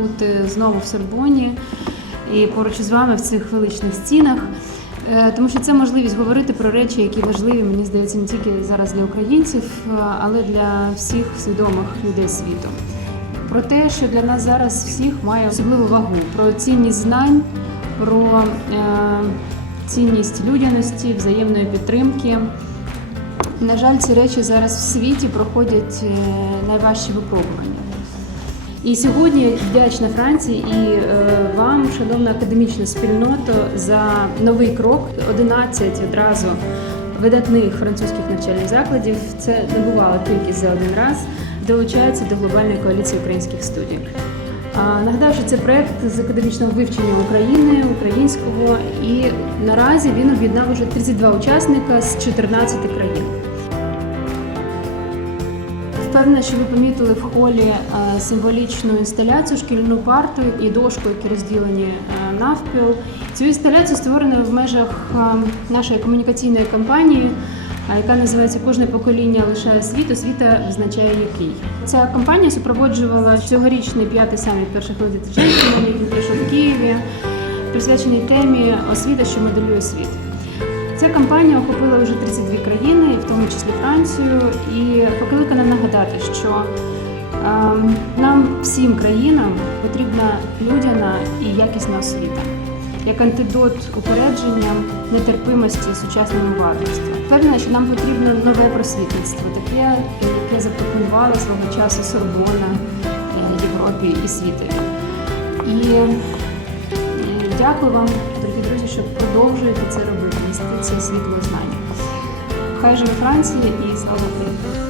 бути знову в Сорбоні і поруч із вами в цих величних стінах. Е, Тому що це можливість говорити про речі, які важливі, мені здається, не тільки зараз для українців, е, але для всіх свідомих людей світу. Про те, що для нас зараз всіх має особливу вагу, про цінність знань, про е, цінність людяності, взаємної підтримки. На жаль, ці речі зараз в світі проходять найважчі випробування. І сьогодні вдячна Франції і е, вам, шановна академічна спільнота, за новий крок. 11 одразу видатних французьких навчальних закладів. Це не бувало тільки за один раз. Долучаються до глобальної коаліції українських студій. Нагадаю, що це проект з академічного вивчення України, українського, і наразі він об'єднав уже 32 учасника з 14 країн. Впевнена, що ви помітили в холі е, символічну інсталяцію, шкільну парту і дошку, які розділені е, навпіл. Цю інсталяцію створено в межах е, нашої комунікаційної кампанії, яка називається Кожне покоління лишає світ, освіта визначає який. Ця кампанія супроводжувала цьогорічний п'ятий саміт перших леді джентльменів, який пройшов в Києві, присвячений темі освіта, що моделює світ. Ця кампанія охопила вже 32 нагадати, що ем, нам всім країнам потрібна людяна і якісна освіта як антидот упередженням нетерпимості сучасному варварству. Впевнена, що нам потрібно нове просвітництво, таке, яке запропонувала свого часу Сорбона е, Європі і світові. І е, Дякую вам, дорогі друзі, що продовжуєте це робити, нести це світло знання. Хай живе Франція і слава Україні!